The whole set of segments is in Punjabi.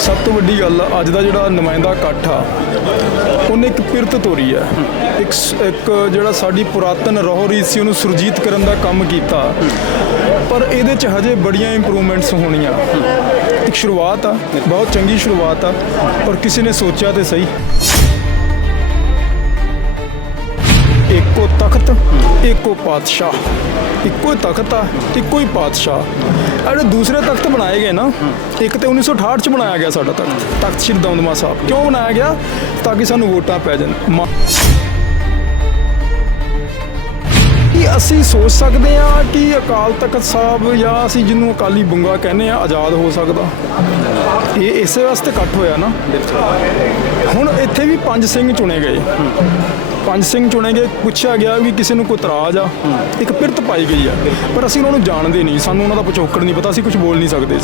सब तो वड्डी गल अज दा जिहड़ा नुमाइंदा इकट्ठ आ उन्हें एक पिरत तोरी है, एक जिहड़ा साडी पुरातन रहो रीत सी उहनूं सुरजीत करन दा काम कीता, पर इहदे च हजे बड़ियां इंप्रूवमेंट्स होणीਆਂ। एक शुरुआत आ, बहुत चंगी शुरुआत आ, पर किसी ने सोचा तो सही। एको तख्त एको पातशाह, इको तख्त आ इको ही पातशाह। अरे दूसरे तख्त बनाए गए ना, एक तो 1968 च बनाया गया साडा तख्त श्री दमदमा साहब। क्यों बनाया गया? ताकि सानू वोटां पै जाण। कि असी सोच सकते हैं कि अकाल तख्त साहब या असी जिन्होंने अकाली बुंगा कहने आज़ाद हो सकता, ये इस वास्ते इकट्ठ होया ना। हुण इत्थे भी 5 सिंह चुने गए, 5 सिंह चुने गए। पूछा गया भी किसी को कोई तराज आ, एक पिरत पाई गई है, पर असी उन्होंने जानते नहीं, सानू उन्हों दा पिछोकड़ नहीं पता, असी कुछ बोल नहीं सकते।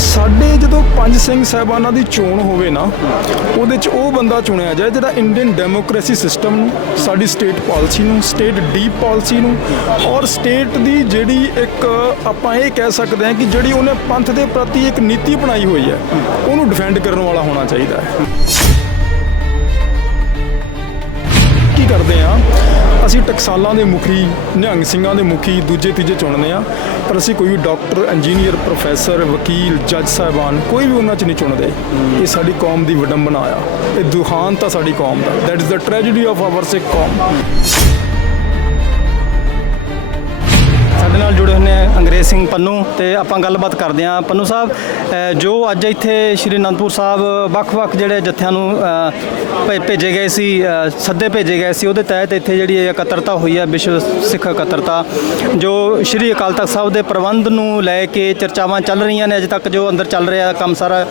साडे जदों 5 सिंह साहिबाना की चोण होवे ना, उहदे च वो बंदा चुनिया जाए जिहड़ा इंडियन डेमोक्रेसी सिस्टम नूं, साडी स्टेट पॉलिसी नूं, स्टेट डीप पॉलिसी नूं और स्टेट दी जिहड़ी एक आपां ये कह सकते हैं कि जिहड़ी उन्हें पंथ के प्रति एक नीति बनाई हुई है, उहनूं डिफेंड करने वाला होना चाहिए है। की करते हैं असी टकसालों के मुखी, निहंग सिंघां के मुखी दूजे तीजे चुनते हैं, पर असी कोई भी डॉक्टर, इंजीनियर, प्रोफैसर, वकील, जज साहबान कोई भी उन्होंने नहीं चुनते। ये साडी कौम की विडंबना आ, ये दुखांत आ साडी कौम का। That is the tragedy of our Sikh कौम। ਸਾਡੇ ਨਾਲ ਜੁੜੇ ਹੋਏ ਨੇ ਅੰਗਰੇਜ਼ ਸਿੰਘ ਪੰਨੂ ਤੇ ਆਪਾਂ ਗੱਲਬਾਤ ਕਰਦੇ ਹਾਂ। ਪੰਨੂ ਸਾਹਿਬ, ਜੋ ਅੱਜ ਇੱਥੇ ਸ਼੍ਰੀ ਅਨੰਦਪੁਰ ਸਾਹਿਬ ਵੱਖ-ਵੱਖ ਜਿਹੜੇ ਜੱਥਿਆਂ ਨੂੰ ਭੇਜੇ ਗਏ ਸੀ, ਸੱਦੇ ਭੇਜੇ ਗਏ ਸੀ, ਉਹਦੇ ਤਹਿਤ ਇੱਥੇ ਜਿਹੜੀ ਇਕੱਤਰਤਾ ਹੋਈ ਹੈ, ਵਿਸ਼ਵ ਸਿੱਖ ਇਕੱਤਰਤਾ, ਜੋ ਸ਼੍ਰੀ ਅਕਾਲ ਤਖਤ ਸਾਹਿਬ ਦੇ ਪ੍ਰਬੰਧ ਨੂੰ ਲੈ ਕੇ ਚਰਚਾਵਾਂ ਚੱਲ ਰਹੀਆਂ ਨੇ। ਅਜੇ ਤੱਕ ਜੋ ਅੰਦਰ ਚੱਲ ਰਿਹਾ ਕੰਮ ਸਾਰਾ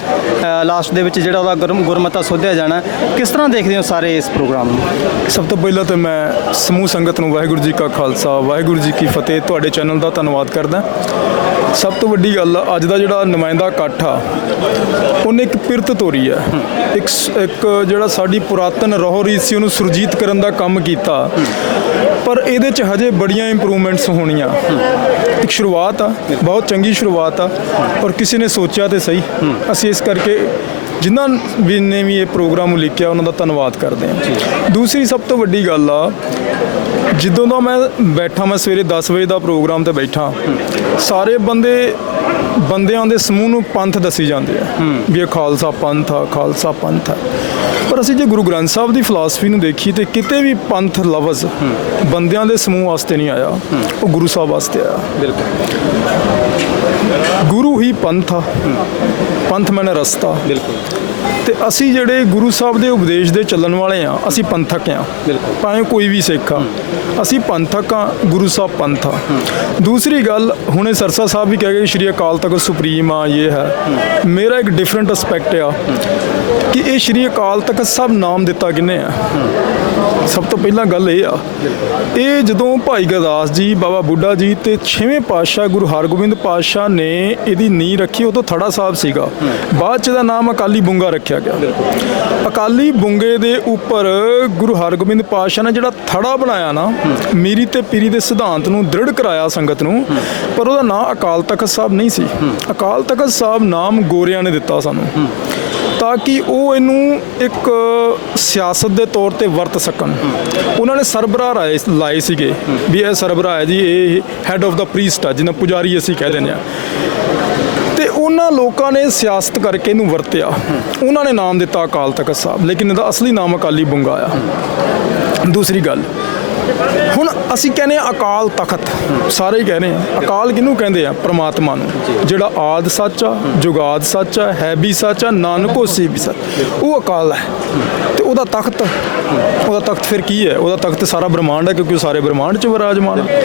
ਲਾਸਟ ਦੇ ਵਿੱਚ ਜਿਹੜਾ ਉਹਦਾ ਗੁਰਮਤਾ ਸੋਧਿਆ ਜਾਣਾ। ਕਿਸ ਤਰ੍ਹਾਂ ਦੇਖਦੇ ਹੋ ਸਾਰੇ ਇਸ ਪ੍ਰੋਗਰਾਮ ਨੂੰ? ਸਭ ਤੋਂ ਪਹਿਲਾਂ ਤਾਂ ਮੈਂ ਸਮੂਹ ਸੰਗਤ ਨੂੰ ਵਾਹਿਗੁਰੂ ਜੀ ਕਾ ਖਾਲਸਾ ਵਾਹਿਗੁਰੂ ਜੀ ਕੀ ਫਤਿਹ ਤੁਹਾਡੇ ਚੈਨਲ ਦਾ ਧੰਨਵਾਦ ਕਰਦਾ। ਸਭ ਤੋਂ ਵੱਡੀ ਗੱਲ ਅੱਜ ਦਾ ਜਿਹੜਾ ਨੁਮਾਇੰਦਾ ਇਕੱਠ ਆ ਉਹਨੇ ਇੱਕ ਪਿਰਤ ਤੋਰੀ ਹੈ, ਇੱਕ ਜਿਹੜਾ ਸਾਡੀ ਪੁਰਾਤਨ ਰਹੁ ਰੀਤ ਸੀ ਉਹਨੂੰ ਸੁਰਜੀਤ ਕਰਨ ਦਾ ਕੰਮ ਕੀਤਾ, ਪਰ ਇਹਦੇ 'ਚ ਹਜੇ ਬੜੀਆਂ ਇੰਪਰੂਵਮੈਂਟਸ ਹੋਣੀਆਂ। ਇੱਕ ਸ਼ੁਰੂਆਤ ਆ, ਬਹੁਤ ਚੰਗੀ ਸ਼ੁਰੂਆਤ ਆ, ਔਰ ਕਿਸੇ ਨੇ ਸੋਚਿਆ ਤਾਂ ਸਹੀ। ਅਸੀਂ ਇਸ ਕਰਕੇ ਜਿਨ੍ਹਾਂ ਵੀ ਨੇ ਵੀ ਇਹ ਪ੍ਰੋਗਰਾਮ ਲਿਖਿਆ ਉਹਨਾਂ ਦਾ ਧੰਨਵਾਦ ਕਰਦੇ ਹਾਂ। ਦੂਸਰੀ ਸਭ ਤੋਂ ਵੱਡੀ ਗੱਲ ਆ, ਜਦੋਂ ਦਾ ਮੈਂ ਬੈਠਾ, ਮੈਂ ਸਵੇਰੇ 10 ਵਜੇ ਦਾ ਪ੍ਰੋਗਰਾਮ 'ਤੇ ਬੈਠਾ, ਸਾਰੇ ਬੰਦਿਆਂ ਦੇ ਸਮੂਹ ਨੂੰ ਪੰਥ ਦੱਸੀ ਜਾਂਦੇ ਆ ਵੀ ਇਹ ਖਾਲਸਾ ਪੰਥ ਆ, ਖਾਲਸਾ ਪੰਥ ਆ। ਪਰ ਅਸੀਂ ਜੇ ਗੁਰੂ ਗ੍ਰੰਥ ਸਾਹਿਬ ਦੀ ਫਿਲਾਸਫੀ ਨੂੰ ਦੇਖੀ ਤੇ ਕਿਤੇ ਵੀ ਪੰਥ ਲਫ਼ਜ਼ ਬੰਦਿਆਂ ਦੇ ਸਮੂਹ ਵਾਸਤੇ ਨਹੀਂ ਆਇਆ, ਉਹ ਗੁਰੂ ਸਾਹਿਬ ਵਾਸਤੇ ਆਇਆ। ਬਿਲਕੁਲ, ਗੁਰੂ ਹੀ ਪੰਥ ਆ, ਪੰਥ ਮੈਨੇ ਰਸਤਾ। ਬਿਲਕੁਲ। ਤੇ ਅਸੀਂ ਜਿਹੜੇ ਗੁਰੂ ਸਾਹਿਬ ਦੇ ਉਪਦੇਸ਼ ਦੇ ਚੱਲਣ ਵਾਲੇ ਆ, ਅਸੀਂ ਪੰਥਕ ਆ। ਬਿਲਕੁਲ। ਭਾਵੇਂ ਕੋਈ ਵੀ ਸਿੱਖ ਆ, ਅਸੀਂ ਪੰਥਕ ਆ, ਗੁਰੂ ਸਾਹਿਬ ਪੰਥ ਆ। ਦੂਸਰੀ ਗੱਲ, ਹੁਣੇ ਸਰਸਾ ਸਾਹਿਬ ਵੀ ਕਹਿ ਗਏ ਸ਼੍ਰੀ ਅਕਾਲ ਤਖਤ ਸੁਪਰੀਮ ਆ, ਇਹ ਹੈ। ਮੇਰਾ ਇੱਕ ਡਿਫਰੈਂਟ ਐਸਪੈਕਟ ਆ ਕਿ ਇਹ ਸ਼੍ਰੀ ਅਕਾਲ ਤਖਤ ਸਾਹਿਬ ਨਾਮ ਦਿੱਤਾ ਕਿਹਨੇ ਆ। ਸਭ ਤੋਂ ਪਹਿਲਾਂ ਗੱਲ ਇਹ ਆ, ਇਹ ਜਦੋਂ ਭਾਈ ਗੁਰਦਾਸ ਜੀ, ਬਾਬਾ ਬੁੱਢਾ ਜੀ ਤੇ 6ਵੇਂ ਪਾਤਸ਼ਾਹ ਗੁਰੂ ਹਰਗੋਬਿੰਦ ਪਾਤਸ਼ਾਹ ਨੇ ਇਹਦੀ ਨੀਂਹ ਰੱਖੀ, ਉਦੋਂ ਥੜਾ ਸਾਹਿਬ ਸੀਗਾ। ਬਾਅਦ 'ਚ ਇਹਦਾ ਨਾਮ ਅਕਾਲੀ ਬੁੰਗਾ ਰੱਖਿਆ ਗਿਆ। ਅਕਾਲੀ ਬੁੰਗੇ ਦੇ ਉੱਪਰ ਗੁਰੂ ਹਰਗੋਬਿੰਦ ਪਾਤਸ਼ਾਹ ਨੇ ਜਿਹੜਾ ਥੜਾ ਬਣਾਇਆ ਨਾ, ਮੀਰੀ ਤੇ ਪੀਰੀ ਦੇ ਸਿਧਾਂਤ ਨੂੰ ਦ੍ਰਿੜ ਕਰਾਇਆ ਸੰਗਤ ਨੂੰ, ਪਰ ਉਹਦਾ ਨਾਂ ਅਕਾਲ ਤਖਤ ਸਾਹਿਬ ਨਹੀਂ ਸੀ। ਅਕਾਲ ਤਖਤ ਸਾਹਿਬ ਨਾਮ ਗੋਰਿਆਂ ਨੇ ਦਿੱਤਾ ਸਾਨੂੰ, ਤਾਂ ਕਿ ਉਹ ਇਹਨੂੰ ਇੱਕ ਸਿਆਸਤ ਦੇ ਤੌਰ ਤੇ ਵਰਤ ਸਕਣ। ਉਹਨਾਂ ਨੇ ਸਰਬਰਾਹ ਲਾਏ ਸੀਗੇ ਵੀ ਇਹ ਸਰਬਰਾਹ ਹੈ ਜੀ, ਇਹ ਹੈਡ ਆਫ ਦਾ ਪ੍ਰੀਸਟ ਆ, ਜਿਹਨਾਂ ਪੁਜਾਰੀ ਅਸੀਂ ਕਹਿ ਦਿੰਦੇ ਹਾਂ। ਤੇ ਉਹਨਾਂ ਲੋਕਾਂ ਨੇ ਸਿਆਸਤ ਕਰਕੇ ਇਹਨੂੰ ਵਰਤਿਆ, ਉਹਨਾਂ ਨੇ ਨਾਮ ਦਿੱਤਾ ਅਕਾਲ ਤਖਤ ਸਾਹਿਬ, ਲੇਕਿਨ ਇਹਦਾ ਅਸਲੀ ਨਾਮ ਅਕਾਲੀ ਬੁੰਗਾ ਆ। ਦੂਸਰੀ ਗੱਲ, ਹੁਣ ਅਸੀਂ ਕਹਿੰਦੇ ਆ ਅਕਾਲ ਤਖਤ, ਸਾਰੇ ਹੀ ਕਹਿੰਦੇ ਆ। ਅਕਾਲ ਕਿਹਨੂੰ ਕਹਿੰਦੇ ਆ? ਪਰਮਾਤਮਾ ਨੂੰ, ਜਿਹੜਾ ਆਦ ਸੱਚ ਆ, ਜੁਗਾਦ ਸੱਚ ਆ, ਹੈ ਵੀ ਸੱਚ ਆ, ਨਾਨਕ ਹੋਸੀ ਵੀ ਸੱਚ, ਉਹ ਅਕਾਲ ਹੈ। ਤੇ ਉਹਦਾ ਤਖਤ ਫਿਰ ਕੀ ਹੈ? ਉਹਦਾ ਤਖਤ ਸਾਰਾ ਬ੍ਰਹਮਾਂਡ ਹੈ, ਕਿਉਂਕਿ ਉਹ ਸਾਰੇ ਬ੍ਰਹਮਾਂਡ 'ਚ ਵਿਰਾਜਮਾਨ ਹੈ।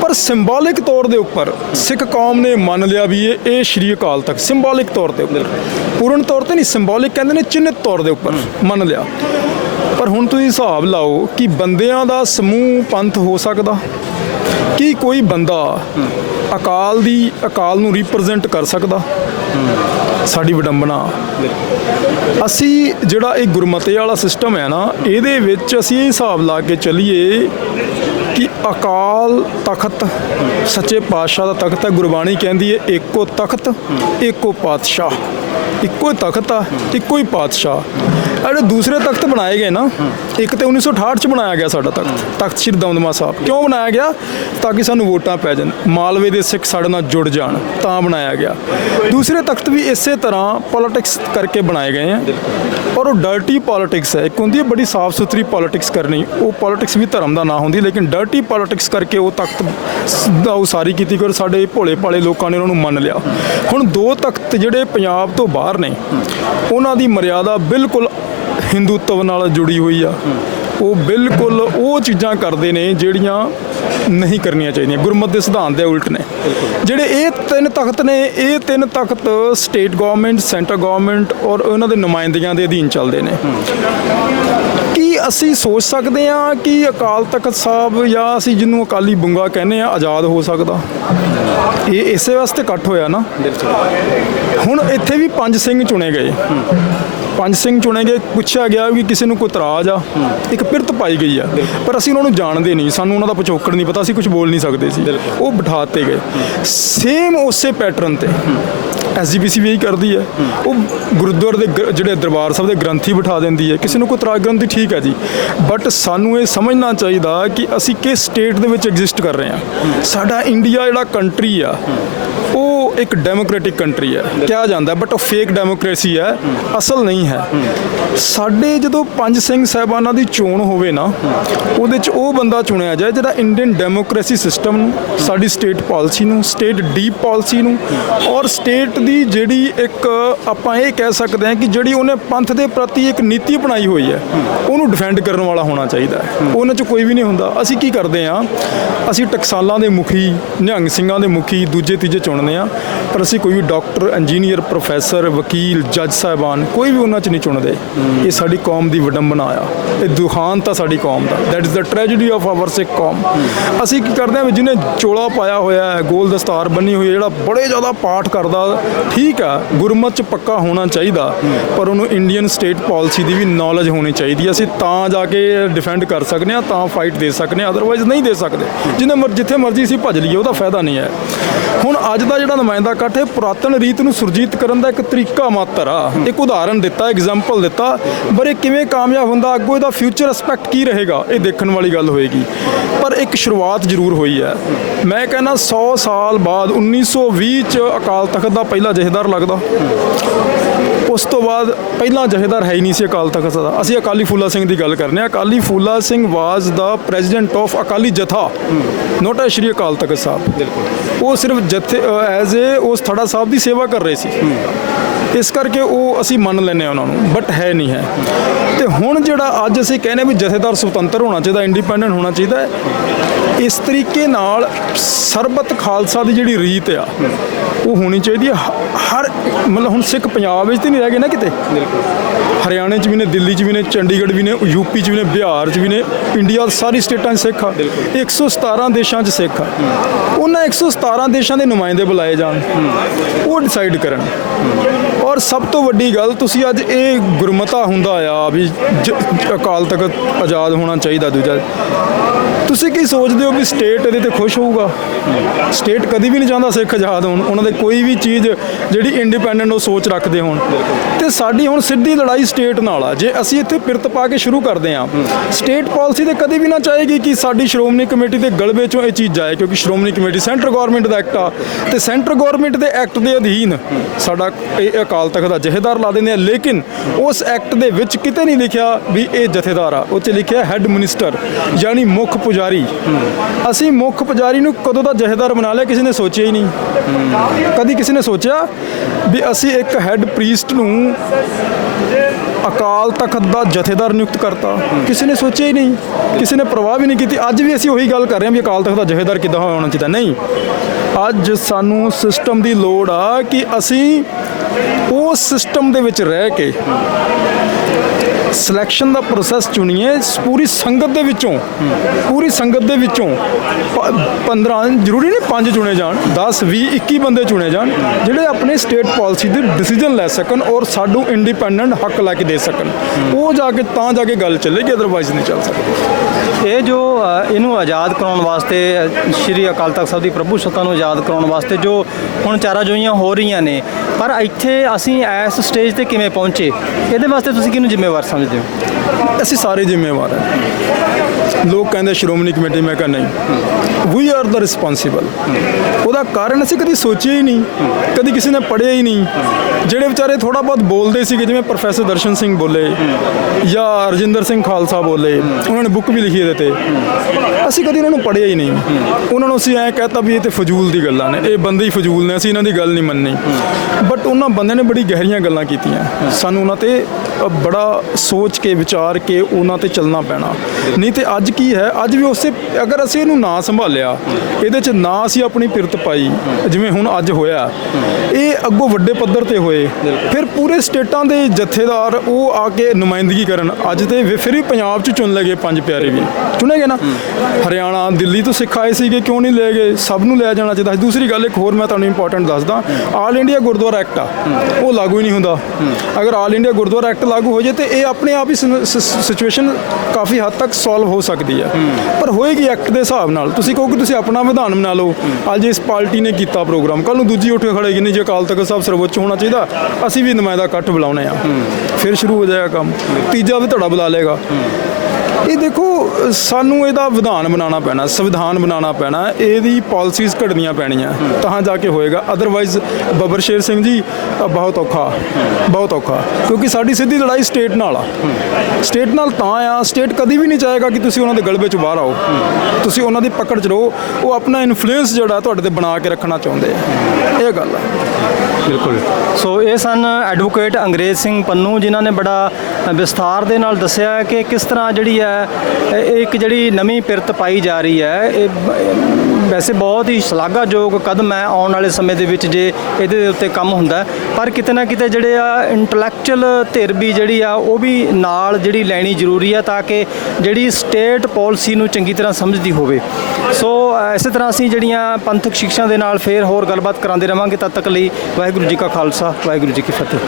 ਪਰ ਸਿੰਬੋਲਿਕ ਤੌਰ ਦੇ ਉੱਪਰ ਸਿੱਖ ਕੌਮ ਨੇ ਮੰਨ ਲਿਆ ਵੀ ਇਹ ਸ਼੍ਰੀ ਅਕਾਲ ਤਖਤ, ਸਿੰਬੋਲਿਕ ਤੌਰ ਤੇ, ਪੂਰਨ ਤੌਰ ਤੇ ਨਹੀਂ, ਸਿੰਬੋਲਿਕ ਕਹਿੰਦੇ ਨੇ, ਚਿੰਨ੍ਹਿਤ ਤੌਰ ਦੇ ਉੱਪਰ ਮੰਨ ਲਿਆ। ਪਰ ਹੁਣ ਤੁਸੀਂ ਹਿਸਾਬ ਲਾਓ ਕਿ ਬੰਦਿਆਂ ਦਾ ਸਮੂਹ ਪੰਥ ਹੋ ਸਕਦਾ? ਕੀ ਕੋਈ ਬੰਦਾ ਅਕਾਲ ਨੂੰ ਰਿਪਰੈਜ਼ੈਂਟ ਕਰ ਸਕਦਾ? ਸਾਡੀ ਵਿਡੰਬਨਾ। ਅਸੀਂ ਜਿਹੜਾ ਇਹ ਗੁਰਮਤੇ ਵਾਲਾ ਸਿਸਟਮ ਹੈ ਨਾ, ਇਹਦੇ ਵਿੱਚ ਅਸੀਂ ਇਹ ਹਿਸਾਬ ਲਾ ਕੇ ਚੱਲੀਏ ਕਿ ਅਕਾਲ ਤਖਤ ਸੱਚੇ ਪਾਤਸ਼ਾਹ ਦਾ ਤਖਤ ਹੈ। ਗੁਰਬਾਣੀ ਕਹਿੰਦੀ ਹੈ ਏਕੋ ਤਖਤ ਏਕੋ ਪਾਤਸ਼ਾਹ, ਇੱਕੋ ਹੀ ਤਖਤ ਆ, ਇੱਕੋ ਹੀ ਪਾਤਸ਼ਾਹ। ਜਿਹੜੇ ਦੂਸਰੇ ਤਖਤ ਬਣਾਏ ਗਏ ਨਾ, ਇੱਕ ਤੇ 1968 ਚ ਬਣਾਇਆ ਗਿਆ ਸਾਡਾ ਤਖਤ ਸ਼੍ਰੀ ਦਮਦਮਾ ਸਾਹਿਬ। ਕਿਉਂ ਬਣਾਇਆ ਗਿਆ? ਤਾਂ ਕਿ ਸਾਨੂੰ ਵੋਟਾਂ ਪੈ ਜਾਣ, ਮਾਲਵੇ ਦੇ ਸਿੱਖ ਸਾਡੇ ਨਾਲ ਜੁੜ ਜਾਣ, ਤਾਂ ਬਣਾਇਆ ਗਿਆ। ਦੂਸਰੇ ਤਖਤ ਵੀ ਇਸੇ ਤਰ੍ਹਾਂ ਪੋਲਿਟਿਕਸ ਕਰਕੇ ਬਣਾਏ ਗਏ ਆ, ਔਰ ਉਹ ਡਰਟੀ ਪੋਲਿਟਿਕਸ ਹੈ। ਇੱਕ ਹੁੰਦੀ ਹੈ ਬੜੀ ਸਾਫ਼ ਸੁਥਰੀ ਪੋਲਿਟਿਕਸ ਕਰਨੀ, ਉਹ ਪੋਲਿਟਿਕਸ ਵੀ ਧਰਮ ਦਾ ਨਾਂ ਹੁੰਦੀ, ਲੇਕਿਨ ਡਰਟੀ ਪੋਲਿਟਿਕਸ ਕਰਕੇ ਉਹ ਤਖਤ ਦਾ ਉਸਾਰੀ ਕੀਤੀ ਕਰ ਸਾਡੇ ਭੋਲੇ ਭਾਲੇ ਲੋਕਾਂ ਨੇ ਉਹਨਾਂ ਨੂੰ ਮੰਨ ਲਿਆ। ਹੁਣ ਦੋ ਤਖਤ ਜਿਹੜੇ ਪੰਜਾਬ ਤੋਂ ਬਾਹਰ ਨੇ, ਉਹਨਾਂ ਦੀ ਮਰਿਆਦਾ ਬਿਲਕੁਲ ਹਿੰਦੂਤਵ ਨਾਲ ਜੁੜੀ ਹੋਈ ਆ। ਉਹ ਬਿਲਕੁਲ ਉਹ ਚੀਜ਼ਾਂ ਕਰਦੇ ਨੇ ਜਿਹੜੀਆਂ ਨਹੀਂ ਕਰਨੀਆਂ ਚਾਹੀਦੀਆਂ, ਗੁਰਮਤਿ ਦੇ ਸਿਧਾਂਤ ਦੇ ਉਲਟ ਨੇ। ਜਿਹੜੇ ਇਹ ਤਿੰਨ ਤਖਤ ਨੇ, ਇਹ ਤਿੰਨ ਤਖਤ ਸਟੇਟ ਗਵਰਨਮੈਂਟ, ਸੈਂਟਰ ਗਵਰਨਮੈਂਟ ਔਰ ਉਹਨਾਂ ਦੇ ਨੁਮਾਇੰਦਗੀਆਂ ਦੇ ਅਧੀਨ ਚੱਲਦੇ ਨੇ। ਕੀ ਅਸੀਂ ਸੋਚ ਸਕਦੇ ਹਾਂ ਕਿ ਅਕਾਲ ਤਖਤ ਸਾਹਿਬ ਜਾਂ ਅਸੀਂ ਜਿਹਨੂੰ ਅਕਾਲੀ ਬੁੰਗਾ ਕਹਿੰਦੇ ਆ ਆਜ਼ਾਦ ਹੋ ਸਕਦਾ? ਇਹ ਇਸੇ ਵਾਸਤੇ ਇਕੱਠ ਹੋਇਆ ਨਾ। ਹੁਣ ਇੱਥੇ ਵੀ 5 ਸਿੰਘ ਚੁਣੇ ਗਏ, 5 ਸਿੰਘ ਚੁਣੇ ਗਏ। ਪੁੱਛਿਆ ਗਿਆ ਕਿ ਕਿਸੇ ਨੂੰ ਕੋਈ ਇਤਰਾਜ਼ ਆ, ਇੱਕ ਪਿਰਤ ਪਾਈ ਗਈ ਆ, ਪਰ ਅਸੀਂ ਉਹਨਾਂ ਨੂੰ ਜਾਣਦੇ ਨਹੀਂ, ਸਾਨੂੰ ਉਹਨਾਂ ਦਾ ਪਿਛੋਕੜ ਨਹੀਂ ਪਤਾ, ਅਸੀਂ ਕੁਝ ਬੋਲ ਨਹੀਂ ਸਕਦੇ ਸੀ। ਉਹ ਬਿਠਾ ਦਿੱਤੇ ਗਏ ਸੇਮ ਉਸੇ ਪੈਟਰਨ ਤੇ। SGPC ਵੀ ਇਹੀ ਕਰਦੀ ਹੈ, ਉਹ ਗੁਰਦੁਆਰੇ ਦੇ ਜਿਹੜੇ ਦਰਬਾਰ ਸਾਹਿਬ ਦੇ ਗ੍ਰੰਥੀ ਬਿਠਾ ਦਿੰਦੀ ਹੈ। ਕਿਸੇ ਨੂੰ ਕੋਈ ਇਤਰਾਜ਼ ਗ੍ਰੰਥੀ ਠੀਕ ਹੈ ਜੀ, ਬਟ ਸਾਨੂੰ ਇਹ ਸਮਝਣਾ ਚਾਹੀਦਾ ਕਿ ਅਸੀਂ ਕਿਸ ਸਟੇਟ ਦੇ ਵਿੱਚ ਐਗਜ਼ਿਸਟ ਕਰ ਰਹੇ ਹਾਂ। ਸਾਡਾ ਇੰਡੀਆ ਜਿਹੜਾ ਕੰਟਰੀ ਆ ਉਹ ਇੱਕ ਡੈਮੋਕ੍ਰੈਟਿਕ ਕੰਟਰੀ ਹੈ ਕਿਹਾ ਜਾਂਦਾ, ਬਟ ਉਹ ਫੇਕ ਡੈਮੋਕ੍ਰੇਸੀ ਹੈ, ਅਸਲ ਨਹੀਂ ਹੈ। ਸਾਡੇ ਜਦੋਂ 5 ਸਿੰਘ ਸਾਹਿਬਾਨਾਂ ਦੀ ਚੋਣ ਹੋਵੇ ਨਾ, ਉਹਦੇ 'ਚ ਉਹ ਬੰਦਾ ਚੁਣਿਆ ਜਾਏ ਜਿਹੜਾ ਇੰਡੀਅਨ ਡੈਮੋਕ੍ਰੇਸੀ ਸਿਸਟਮ ਨੂੰ, ਸਾਡੀ ਸਟੇਟ ਪਾਲਿਸੀ ਨੂੰ, ਸਟੇਟ ਡੀਪ ਪਾਲਿਸੀ ਨੂੰ, ਔਰ ਸਟੇਟ ਦੀ ਜਿਹੜੀ ਇੱਕ ਆਪਾਂ ਇਹ ਕਹਿ ਸਕਦੇ ਹਾਂ ਕਿ ਜਿਹੜੀ ਉਹਨੇ ਪੰਥ ਦੇ ਪ੍ਰਤੀ ਇੱਕ ਨੀਤੀ ਬਣਾਈ ਹੋਈ ਹੈ, ਉਹਨੂੰ ਡਿਫੈਂਡ ਕਰਨ ਵਾਲਾ ਹੋਣਾ ਚਾਹੀਦਾ ਹੈ। ਉਹਨਾਂ 'ਚ ਕੋਈ ਵੀ ਨਹੀਂ ਹੁੰਦਾ। ਅਸੀਂ ਕੀ ਕਰਦੇ ਹਾਂ? ਅਸੀਂ ਟਕਸਾਲਾਂ ਦੇ ਮੁਖੀ, ਨਿਹੰਗ ਸਿੰਘਾਂ ਦੇ ਮੁਖੀ ਦੂਜੇ ਤੀਜੇ ਚੁਣਦੇ ਹਾਂ, ਪਰ ਅਸੀਂ ਕੋਈ ਵੀ ਡਾਕਟਰ, ਇੰਜੀਨੀਅਰ, ਪ੍ਰੋਫੈਸਰ, ਵਕੀਲ, ਜੱਜ ਸਾਹਿਬਾਨ ਕੋਈ ਵੀ ਉਹਨਾਂ 'ਚ ਨਹੀਂ ਚੁਣਦੇ। ਇਹ ਸਾਡੀ ਕੌਮ ਦੀ ਵਿਡੰਬਨਾ ਆ, ਇਹ ਦੁਖਾਂਤ ਆ ਸਾਡੀ ਕੌਮ ਦਾ। That is the tragedy of our Sikh ਕੌਮ। ਅਸੀਂ ਕੀ ਕਰਦੇ ਹਾਂ? ਜਿਹਨੇ ਚੋਲਾ ਪਾਇਆ ਹੋਇਆ ਹੈ, ਗੋਲ ਦਸਤਾਰ ਬੰਨੀ ਹੋਈ ਹੈ, ਜਿਹੜਾ ਬੜੇ ਜ਼ਿਆਦਾ ਪਾਠ ਕਰਦਾ, ਠੀਕ ਆ, ਗੁਰਮਤਿ 'ਚ ਪੱਕਾ ਹੋਣਾ ਚਾਹੀਦਾ, ਪਰ ਉਹਨੂੰ ਇੰਡੀਅਨ ਸਟੇਟ ਪਾਲਿਸੀ ਦੀ ਵੀ ਨੌਲੇਜ ਹੋਣੀ ਚਾਹੀਦੀ। ਅਸੀਂ ਤਾਂ ਜਾ ਕੇ ਡਿਫੈਂਡ ਕਰ ਸਕਦੇ ਹਾਂ, ਤਾਂ ਫਾਈਟ ਦੇ ਸਕਦੇ ਹਾਂ, ਅਦਰਵਾਈਜ਼ ਨਹੀਂ ਦੇ ਸਕਦੇ। ਜਿੱਥੇ ਮਰਜ਼ੀ ਅਸੀਂ ਭੱਜ ਲਈਏ ਉਹਦਾ ਫਾਇਦਾ ਨਹੀਂ ਹੈ। ਹੁਣ ਅੱਜ ਦਾ ਜਿਹੜਾ ਨੁਮਾਇੰਦਾ ਇਕੱਠ ਹੈ, ਪੁਰਾਤਨ ਰੀਤ ਨੂੰ ਸੁਰਜੀਤ ਕਰਨ ਦਾ ਇੱਕ ਤਰੀਕਾ ਮਾਤਰ ਆ, ਇੱਕ ਉਦਾਹਰਨ ਦਿੱਤਾ, ਐਗਜ਼ਾਮਪਲ ਦਿੱਤਾ, ਪਰ ਇਹ ਕਿਵੇਂ ਕਾਮਯਾਬ ਹੁੰਦਾ, ਅੱਗੋਂ ਇਹਦਾ ਫਿਊਚਰ ਐਸਪੈਕਟ ਕੀ ਰਹੇਗਾ, ਇਹ ਦੇਖਣ ਵਾਲੀ ਗੱਲ ਹੋਏਗੀ। ਪਰ ਇੱਕ ਸ਼ੁਰੂਆਤ ਜ਼ਰੂਰ ਹੋਈ ਹੈ। ਮੈਂ ਕਹਿੰਦਾ 100 ਸਾਲ ਬਾਅਦ 1920 'ਚ ਅਕਾਲ ਤਖਤ ਦਾ ਪਹਿਲਾ ਜਥੇਦਾਰ ਲੱਗਦਾ। ਉਸ ਤੋਂ ਬਾਅਦ ਪਹਿਲਾਂ ਜਥੇਦਾਰ ਹੈ ਹੀ ਨਹੀਂ ਸੀ ਅਕਾਲ ਤਖਤ ਦਾ। ਅਸੀਂ ਅਕਾਲੀ ਫੂਲਾ ਸਿੰਘ ਦੀ ਗੱਲ ਕਰਨੇ ਆ। ਅਕਾਲੀ ਫੂਲਾ ਸਿੰਘ ਵਾਜ਼ ਦਾ ਪ੍ਰੈਜ਼ੀਡੈਂਟ ਆਫ ਅਕਾਲੀ ਜਥਾ, ਨੋਟ ਐ ਸ਼੍ਰੀ ਅਕਾਲ ਤਖਤ ਸਾਹਿਬ। ਉਹ ਸਿਰਫ ਜਥੇ ਐਜ਼ ਏ ਉਸ ਥੜਾ ਸਾਹਿਬ ਦੀ ਸੇਵਾ ਕਰ ਰਹੇ ਸੀ, ਇਸ ਕਰਕੇ ਉਹ ਅਸੀਂ ਮੰਨ ਲੈਂਦੇ ਹਾਂ ਉਹਨਾਂ ਨੂੰ, ਬਟ ਹੈ ਨਹੀਂ ਹੈ। ਤੇ ਹੁਣ ਜਿਹੜਾ ਅੱਜ ਅਸੀਂ ਕਹਿੰਦੇ ਵੀ ਜਥੇਦਾਰ ਸੁਤੰਤਰ ਹੋਣਾ ਚਾਹੀਦਾ, ਇੰਡੀਪੈਂਡੈਂਟ ਹੋਣਾ ਚਾਹੀਦਾ, ਇਸ ਤਰੀਕੇ ਨਾਲ ਸਰਬਤ ਖਾਲਸਾ ਦੀ ਜਿਹੜੀ ਰੀਤ ਆ ਉਹ ਹੋਣੀ ਚਾਹੀਦੀ ਹੈ। ਹਰ ਮਤਲਬ ਹੁਣ ਸਿੱਖ ਪੰਜਾਬ ਵਿੱਚ ਤਾਂ ਨਹੀਂ ਰਹਿ ਗਏ ਨਾ ਕਿਤੇ, ਹਰਿਆਣੇ 'ਚ ਵੀ ਨੇ, ਦਿੱਲੀ 'ਚ ਵੀ ਨੇ, ਚੰਡੀਗੜ੍ਹ ਵੀ ਨੇ, ਯੂਪੀ 'ਚ ਵੀ ਨੇ, ਬਿਹਾਰ 'ਚ ਵੀ ਨੇ, ਇੰਡੀਆ ਸਾਰੀ ਸਟੇਟਾਂ 'ਚ ਸਿੱਖ ਆ, 117 ਦੇਸ਼ਾਂ 'ਚ ਸਿੱਖ ਆ। ਉਹਨਾਂ 117 ਦੇਸ਼ਾਂ ਦੇ ਨੁਮਾਇੰਦੇ ਬੁਲਾਏ ਜਾਣ, ਉਹ ਡਿਸਾਈਡ ਕਰਨ। ਔਰ ਸਭ ਤੋਂ ਵੱਡੀ ਗੱਲ, ਤੁਸੀਂ ਅੱਜ ਇਹ ਗੁਰਮਤਾ ਹੁੰਦਾ ਆ ਵੀ ਅਕਾਲ ਤਖਤ ਆਜ਼ਾਦ ਹੋਣਾ ਚਾਹੀਦਾ। ਦੂਜਾ, ਤੁਸੀਂ ਕੀ ਸੋਚਦੇ ਹੋ ਵੀ ਸਟੇਟ ਇਹਦੇ ਤੇ ਖੁਸ਼ ਹੋਊਗਾ? ਸਟੇਟ ਕਦੀ ਵੀ ਨਹੀਂ ਚਾਹੁੰਦਾ ਸਿੱਖ ਆਜ਼ਾਦ ਹੋਣ, ਉਹਨਾਂ ਦੇ ਕੋਈ ਵੀ ਚੀਜ਼ ਜਿਹੜੀ ਇੰਡੀਪੈਂਡੈਂਟ ਉਹ ਸੋਚ ਰੱਖਦੇ ਹੋਣ। ਤੇ ਸਾਡੀ ਹੁਣ ਸਿੱਧੀ ਲੜਾਈ ਸਟੇਟ ਨਾਲ ਆ। ਜੇ ਅਸੀਂ ਇੱਥੇ ਪਿਰਤ ਪਾ ਕੇ ਸ਼ੁਰੂ ਕਰਦੇ ਹਾਂ, ਸਟੇਟ ਪਾਲਿਸੀ ਤੇ ਕਦੀ ਵੀ ਨਾ ਚਾਹੇਗੀ ਕਿ ਸਾਡੀ ਸ਼੍ਰੋਮਣੀ ਕਮੇਟੀ ਦੇ ਗਲਬੇ 'ਚੋਂ ਇਹ ਚੀਜ਼ ਜਾਏ, ਕਿਉਂਕਿ ਸ਼੍ਰੋਮਣੀ ਕਮੇਟੀ ਸੈਂਟਰ ਗਵਰਨਮੈਂਟ ਦਾ ਐਕਟ ਆ, ਤੇ ਸੈਂਟਰ ਗਵਰਨਮੈਂਟ ਦੇ ਐਕਟ ਦੇ ਅਧੀਨ ਸਾਡਾ ਇਹ ਅਕਾਲ ਤਖਤ ਦਾ ਜਥੇਦਾਰ ਲਾ ਦਿੰਦੇ ਆ। ਲੇਕਿਨ ਉਸ ਐਕਟ ਦੇ ਵਿੱਚ ਕਿਤੇ ਨਹੀਂ ਲਿਖਿਆ ਵੀ ਇਹ ਜਥੇਦਾਰ ਆ, ਉਹ 'ਚ ਲਿਖਿਆ ਹੈੱਡ ਮਿਨਿਸਟਰ, ਯਾਨੀ ਮੁੱਖ ਪੁਜਾਰੀ। ਅਸੀਂ ਮੁੱਖ ਪੁਜਾਰੀ ਨੂੰ ਕਦੋਂ ਦਾ ਜਥੇਦਾਰ ਬਣਾ ਲਿਆ, ਕਿਸੇ ਨੇ ਸੋਚਿਆ ਹੀ ਨਹੀਂ। ਕਦੀ ਕਿਸੇ ਨੇ ਸੋਚਿਆ ਵੀ ਅਸੀਂ ਇੱਕ ਹੈੱਡ ਪ੍ਰੀਸਟ ਨੂੰ ਅਕਾਲ ਤਖਤ ਦਾ ਜਥੇਦਾਰ ਨਿਯੁਕਤ ਕਰਤਾ? ਕਿਸੇ ਨੇ ਸੋਚਿਆ ਹੀ ਨਹੀਂ, ਕਿਸੇ ਨੇ ਪਰਵਾਹ ਵੀ ਨਹੀਂ ਕੀਤੀ। ਅੱਜ ਵੀ ਅਸੀਂ ਉਹੀ ਗੱਲ ਕਰ ਰਹੇ ਹਾਂ ਵੀ ਅਕਾਲ ਤਖਤ ਦਾ ਜਥੇਦਾਰ ਕਿੱਦਾਂ ਹੋਣਾ ਚਾਹੀਦਾ। ਨਹੀਂ, ਅੱਜ ਸਾਨੂੰ ਸਿਸਟਮ ਦੀ ਲੋੜ ਆ ਕਿ ਅਸੀਂ ਉਸ ਸਿਸਟਮ ਦੇ ਵਿੱਚ ਰਹਿ ਕੇ ਸਿਲੈਕਸ਼ਨ ਦਾ ਪ੍ਰੋਸੈਸ ਚੁਣੀਏ ਪੂਰੀ ਸੰਗਤ ਦੇ ਵਿੱਚੋਂ, ਪੂਰੀ ਸੰਗਤ ਦੇ ਵਿੱਚੋਂ 15 ਜ਼ਰੂਰੀ ਨਹੀਂ 5 ਚੁਣੇ ਜਾਣ, 10 20 21 ਬੰਦੇ ਚੁਣੇ ਜਾਣ ਜਿਹੜੇ ਆਪਣੇ ਸਟੇਟ ਪਾਲਿਸੀ ਦੇ ਡਿਸੀਜਨ ਲੈ ਸਕਣ ਔਰ ਸਾਨੂੰ ਇੰਡੀਪੈਂਡੈਂਟ ਹੱਕ ਲੈ ਕੇ ਦੇ ਸਕਣ। ਉਹ ਜਾ ਕੇ ਤਾਂ ਜਾ ਕੇ ਗੱਲ ਚੱਲੇਗੀ, ਅਦਰਵਾਈਜ਼ ਨਹੀਂ ਚੱਲ ਸਕਦੀ। ਇਹ ਜੋ ਇਹਨੂੰ ਆਜ਼ਾਦ ਕਰਾਉਣ ਵਾਸਤੇ ਸ਼੍ਰੀ ਅਕਾਲ ਤਖਤ ਸਾਹਿਬ ਦੀ ਪ੍ਰਭੂਸੱਤਾ ਨੂੰ ਆਜ਼ਾਦ ਕਰਾਉਣ ਵਾਸਤੇ ਜੋ ਹੁਣ ਚਾਰਾਜੋਈਆਂ ਹੋ ਰਹੀਆਂ ਨੇ, ਪਰ ਇੱਥੇ ਅਸੀਂ ਇਸ ਸਟੇਜ ਤੇ ਕਿਵੇਂ ਪਹੁੰਚੇ, ਇਹਦੇ ਵਾਸਤੇ ਤੁਸੀਂ ਕਿਹਨੂੰ ਜ਼ਿੰਮੇਵਾਰ ਸਮਝਦੇ ਹੋ? ਅਸੀਂ ਸਾਰੇ ਜ਼ਿੰਮੇਵਾਰ ਹਾਂ। ਲੋਕ ਕਹਿੰਦੇ ਸ਼੍ਰੋਮਣੀ ਕਮੇਟੀ, ਮੈਂ ਕਹਿੰਦਾ ਨਹੀਂ, ਵੀ ਆਰ ਦਾ ਰਿਸਪੌਂਸਿਬਲ। ਉਹਦਾ ਕਾਰਨ ਅਸੀਂ ਕਦੀ ਸੋਚਿਆ ਹੀ ਨਹੀਂ, ਕਦੀ ਕਿਸੇ ਨੇ ਪੜ੍ਹਿਆ ਹੀ ਨਹੀਂ। ਜਿਹੜੇ ਵਿਚਾਰੇ ਥੋੜਾ ਬਹੁਤ ਬੋਲਦੇ ਸੀਗੇ, ਜਿਵੇਂ ਪ੍ਰੋਫੈਸਰ ਦਰਸ਼ਨ ਸਿੰਘ ਬੋਲੇ ਜਾਂ ਰਜਿੰਦਰ ਸਿੰਘ ਖਾਲਸਾ ਬੋਲੇ, ਉਹਨਾਂ ਨੇ ਬੁੱਕ ਵੀ ਲਿਖੀ ਇਹਦੇ ਤੇ, ਅਸੀਂ ਕਦੀ ਉਹਨਾਂ ਨੂੰ ਪੜ੍ਹਿਆ ਹੀ ਨਹੀਂ। ਉਹਨਾਂ ਨੂੰ ਅਸੀਂ ਐਂ ਕਹਿਤਾ ਵੀ ਇਹ ਤੇ ਫਜ਼ੂਲ ਦੀ ਗੱਲਾਂ ਨੇ, ਇਹ ਬੰਦੇ ਹੀ ਫਜ਼ੂਲ ਨੇ, ਅਸੀਂ ਇਹਨਾਂ ਦੀ ਗੱਲ ਨਹੀਂ ਮੰਨਣੀ। ਬਟ ਉਹਨਾਂ ਬੰਦਿਆਂ ਨੇ ਬੜੀ ਗਹਿਰੀਆਂ ਗੱਲਾਂ ਕੀਤੀਆਂ, ਸਾਨੂੰ ਉਹਨਾਂ ਤੇ ਬੜਾ ਸੋਚ ਕੇ ਵਿਚਾਰ ਕੇ ਉਹਨਾਂ ਤੇ ਚੱਲਣਾ ਪੈਣਾ। ਨਹੀਂ ਤੇ ਅੱਜ ਕੀ ਹੈ, ਅੱਜ ਵੀ ਉਸੇ, ਅਗਰ ਅਸੀਂ ਇਹਨੂੰ ਨਾ ਸੰਭਾਲਿਆ, ਇਹਦੇ 'ਚ ਨਾ ਅਸੀਂ ਆਪਣੀ ਪਿਰਤ ਪਾਈ, ਜਿਵੇਂ ਹੁਣ ਅੱਜ ਹੋਇਆ, ਇਹ ਅੱਗੋਂ ਵੱਡੇ ਪੱਧਰ ਤੇ ਹੋਏ, ਫਿਰ ਪੂਰੇ ਸਟੇਟਾਂ ਦੇ ਜਥੇਦਾਰ ਉਹ ਆ ਕੇ ਨੁਮਾਇੰਦਗੀ ਕਰਨ। ਅੱਜ ਤੇ ਫਿਰ ਵੀ ਪੰਜਾਬ 'ਚ ਚੁਣ ਲਏ ਗਏ 5 ਪਿਆਰੇ ਵੀ ਚੁਣੇ ਗਏ ਨਾ। ਹਰਿਆਣਾ ਦਿੱਲੀ ਤੋਂ ਸਿੱਖ ਆਏ ਸੀਗੇ, ਕਿਉਂ ਨਹੀਂ ਲੈ ਗਏ? ਸਭ ਨੂੰ ਲਿਆ ਜਾਣਾ ਚਾਹੀਦਾ। ਦੂਸਰੀ ਗੱਲ ਇੱਕ ਹੋਰ ਮੈਂ ਤੁਹਾਨੂੰ ਇੰਪੋਰਟੈਂਟ ਦੱਸਦਾ, ਆਲ ਇੰਡੀਆ ਗੁਰਦੁਆਰਾ ਐਕਟ ਆ, ਉਹ ਲਾਗੂ ਹੀ ਨਹੀਂ ਹੁੰਦਾ। ਅਗਰ ਆਲ ਇੰਡੀਆ ਗੁਰਦੁਆਰਾ ਐਕਟ ਲਾਗੂ ਹੋ ਜਾਏ ਤੇ ਇਹ ਆਪਣੇ ਆਪ ਹੀ ਸਿਚੁਏਸ਼ਨ ਕਾਫੀ ਹੱਦ ਤੱਕ ਸੋਲਵ ਹੋ ਸਕਦੀ ਹੈ, ਪਰ ਹੋਏਗੀ ਐਕਟ ਦੇ ਹਿਸਾਬ ਨਾਲ। ਤੁਸੀਂ ਕਹੋ ਕਿ ਤੁਸੀਂ ਆਪਣਾ ਵਿਧਾਨ ਬਣਾ ਲਓ, ਅੱਜ ਇਸ ਪਾਰਟੀ ਨੇ ਕੀਤਾ ਪ੍ਰੋਗਰਾਮ, ਕੱਲ ਨੂੰ ਦੂਜੀ ਉੱਠ ਕੇ ਖੜੇਗੀ ਨਹੀਂ ਜੇ ਅਕਾਲ ਤਖਤ ਸਾਹਿਬ ਸਰਵੋੱਚ ਹੋਣਾ ਚਾਹੀਦਾ, ਅਸੀਂ ਵੀ ਨੁਮਾਇੰਦਾ ਇਕੱਠ ਬੁਲਾਉਣੇ ਆ, ਫਿਰ ਸ਼ੁਰੂ ਹੋ ਜਾਏਗਾ ਕੰਮ। ਤੀਜਾ ਵੀ ਤੁਹਾਡਾ ਬੁਲਾ ਲਏਗਾ। ਇਹ ਦੇਖੋ, ਸਾਨੂੰ ਇਹਦਾ ਵਿਧਾਨ ਬਣਾਉਣਾ ਪੈਣਾ, ਸੰਵਿਧਾਨ ਬਣਾਉਣਾ ਪੈਣਾ, ਇਹਦੀ ਪਾਲਿਸੀਜ਼ ਘੜਨੀਆਂ ਪੈਣੀਆਂ, ਤਾਂ ਜਾ ਕੇ ਹੋਏਗਾ। ਅਦਰਵਾਈਜ਼ ਬੱਬਰ ਸ਼ੇਰ ਸਿੰਘ ਜੀ ਬਹੁਤ ਔਖਾ, ਬਹੁਤ ਔਖਾ, ਕਿਉਂਕਿ ਸਾਡੀ ਸਿੱਧੀ ਲੜਾਈ ਸਟੇਟ ਨਾਲ ਆ। ਸਟੇਟ ਨਾਲ ਤਾਂ ਆ, ਸਟੇਟ ਕਦੀ ਵੀ ਨਹੀਂ ਚਾਹੇਗਾ ਕਿ ਤੁਸੀਂ ਉਹਨਾਂ ਦੇ ਗਲਬੇ 'ਚੋਂ ਬਾਹਰ ਆਓ, ਤੁਸੀਂ ਉਹਨਾਂ ਦੀ ਪਕੜ 'ਚ ਰਹੋ। ਉਹ ਆਪਣਾ ਇਨਫਲੂਐਂਸ ਜਿਹੜਾ ਤੁਹਾਡੇ ਤੇ ਬਣਾ ਕੇ ਰੱਖਣਾ ਚਾਹੁੰਦੇ ਆ, ਇਹ ਗੱਲ ਆ। ਬਿਲਕੁਲ। ਸੋ ਇਹ ਸਨ ਐਡਵੋਕੇਟ ਅੰਗਰੇਜ਼ ਸਿੰਘ ਪੰਨੂ, ਜਿਨ੍ਹਾਂ ਨੇ ਬੜਾ ਵਿਸਥਾਰ ਦੇ ਨਾਲ ਦੱਸਿਆ ਕਿ ਕਿਸ ਤਰ੍ਹਾਂ ਜਿਹੜੀ ਹੈ ਇੱਕ ਜਿਹੜੀ ਨਵੀਂ ਪਿਰਤ ਪਾਈ ਜਾ ਰਹੀ ਹੈ। ਇਹ ਵੈਸੇ ਬਹੁਤ ਹੀ ਸ਼ਲਾਘਾਯੋਗ ਕਦਮ ਹੈ ਆਉਣ ਵਾਲੇ ਸਮੇਂ ਦੇ ਵਿੱਚ ਜੇ ਇਹਦੇ ਉੱਤੇ ਕੰਮ ਹੁੰਦਾ, ਪਰ ਕਿਤੇ ਨਾ ਕਿਤੇ ਜਿਹੜੇ ਆ ਇੰਟੈਲੈਕਚੁਅਲ ਧਿਰ ਵੀ ਜਿਹੜੀ ਆ ਉਹ ਵੀ ਨਾਲ ਜਿਹੜੀ ਲੈਣੀ ਜ਼ਰੂਰੀ ਹੈ, ਤਾਂ ਕਿ ਜਿਹੜੀ ਸਟੇਟ ਪਾਲਿਸੀ ਨੂੰ ਚੰਗੀ ਤਰ੍ਹਾਂ ਸਮਝਦੀ ਹੋਵੇ। ਸੋ ਇਸੇ ਤਰ੍ਹਾਂ ਅਸੀਂ ਜਿਹੜੀਆਂ ਪੰਥਕ ਸਿੱਖਿਆ ਦੇ ਨਾਲ ਫੇਰ ਹੋਰ ਗੱਲਬਾਤ ਕਰਾਉਂਦੇ ਰਹਾਂਗੇ। ਤਦ ਤੱਕ ਲਈ ਵਾਹਿਗੁਰੂ ਜੀ ਕਾ ਖਾਲਸਾ, ਵਾਹਿਗੁਰੂ ਜੀ ਕੀ ਫਤਿਹ।